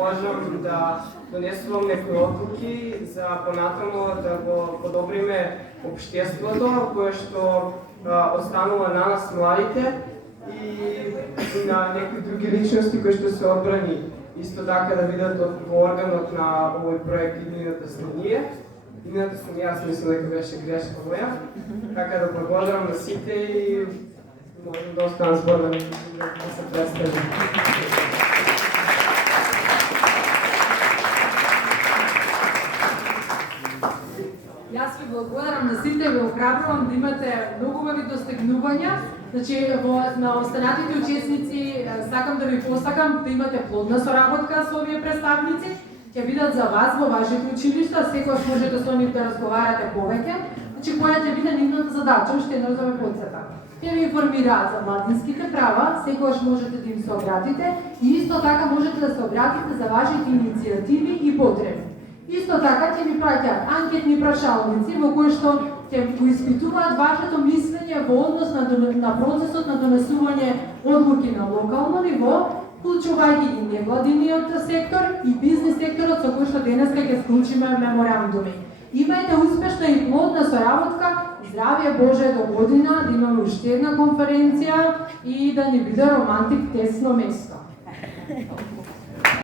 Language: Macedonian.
можам да донесувам некои одлуки за понатамо да го подобриме општеството кое што останува на нас младите и на некои други личности кои што се одбрани исто така да видат во органот на овој проект иднината станија. Иднината станија, јас мислам дека беше грешка моја, така да благодарам на сите и можем да останам зборна да се представим. Јас ви благодарам на сите, ви охрабрувам да имате многу убави достигнувања. Значи, на останатите учесници сакам да ви посакам да имате плодна соработка со овие представници. Ќе бидат за вас во вашите училишта, секогаш можете со нив да разговарате повеќе. Значи, која ќе биде нивната задача, уште еднаш да ме потсетам. Ќе ви информираат за младинските права, секогаш можете да им се обратите и исто така можете да се обратите за вашите иницијативи и потреби. Исто така ќе ви праќаат анкетни прашалници во кои што ќе го испитуваат вашето мислење во однос на процесот на донесување одлуки на локално ниво, вклучувајќи и невладиниот сектор и бизнис секторот со кој што денеска ќе склучиме меморандуми. Имајте успешна и плодна соработка, здравје Боже до година, да имаме уште една конференција и да ни биде романтик тесно место.